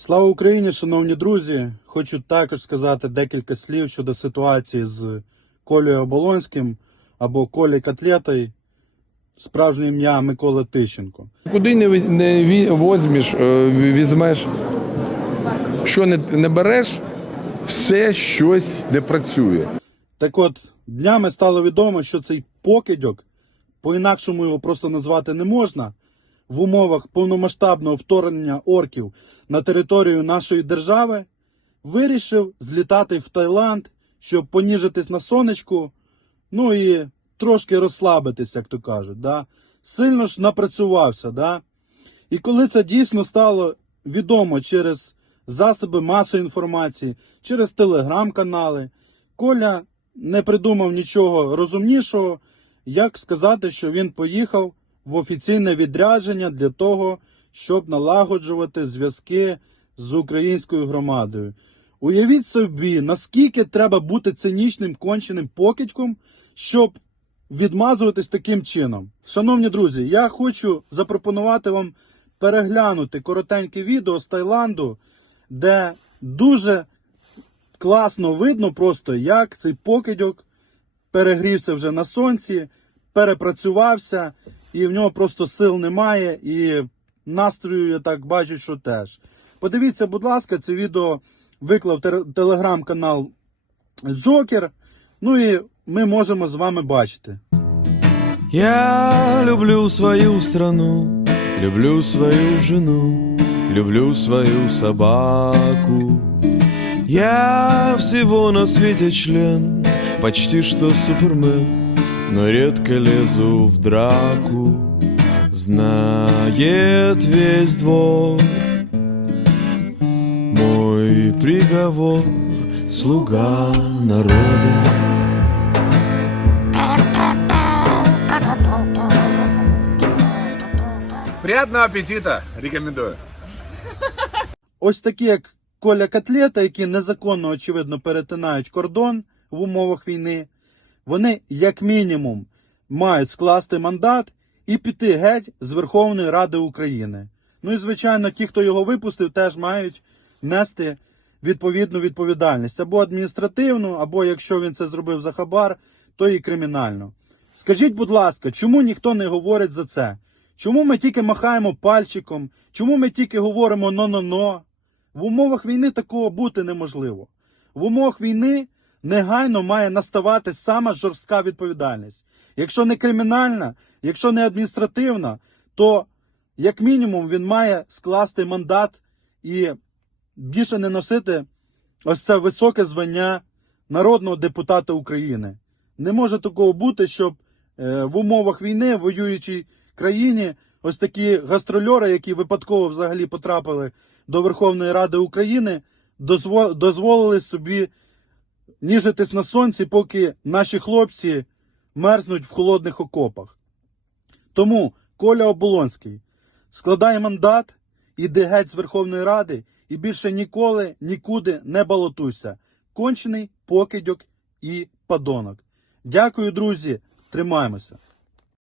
Слава Україні, шановні друзі! Хочу також сказати декілька слів щодо ситуації з Колею Оболонським або Колі Котлетою, справжнє ім'я Микола Тищенко. Куди не, не возьмеш, е, візьмеш, що не, не береш, все щось не працює. Так от, днями стало відомо, що цей покидьок, по-інакшому його просто назвати не можна, в умовах повномасштабного вторгнення орків на територію нашої держави, вирішив злітати в Таїланд, щоб поніжитись на сонечку, ну і трошки розслабитись, як то кажуть. Да? Сильно ж напрацювався. Да? І коли це дійсно стало відомо через засоби масової інформації, через телеграм-канали, Коля не придумав нічого розумнішого, як сказати, що він поїхав в офіційне відрядження для того, щоб налагоджувати зв'язки з українською громадою. Уявіть собі, наскільки треба бути цинічним конченим покидьком, щоб відмазуватись таким чином. Шановні друзі, я хочу запропонувати вам переглянути коротеньке відео з Таїланду, де дуже класно видно просто, як цей покидьок перегрівся вже на сонці, перепрацювався, і в нього просто сил немає, і настрою, я так бачу, що теж. Подивіться, будь ласка, це відео виклав телеграм-канал Джокер. Ну і ми можемо з вами бачити. Я люблю свою страну, люблю свою жену, люблю свою собаку. Я всего на свете член, почти что супермен, но редко лезу в драку. Знает весь двор мой приговор, слуга народа. Приятного аппетита! Рекомендую. Ось такі, як Коля Котлета, які незаконно, очевидно, перетинають кордон в умовах війни, Вони, як мінімум, мають скласти мандат і піти геть з Верховної Ради України. Ну і, звичайно, ті, хто його випустив, теж мають нести відповідну відповідальність або адміністративну, або якщо він це зробив за хабар, то і кримінальну. Скажіть, будь ласка, чому ніхто не говорить за це? Чому ми тільки махаємо пальчиком? Чому ми тільки говоримо но-но-но? В умовах війни такого бути неможливо. В умовах війни негайно має наставати сама жорстка відповідальність. Якщо не кримінальна, якщо не адміністративна, то як мінімум він має скласти мандат і більше не носити ось це високе звання народного депутата України. Не може такого бути, щоб е, в умовах війни, в воюючій країні, ось такі гастрольори, які випадково взагалі потрапили до Верховної Ради України, дозво- дозволили собі ніжитись на сонці, поки наші хлопці мерзнуть в холодних окопах. Тому Коля Оболонський складає мандат, іди геть з Верховної Ради і більше ніколи нікуди не балотуйся. Кончений покидьок і падонок. Дякую, друзі. Тримаємося.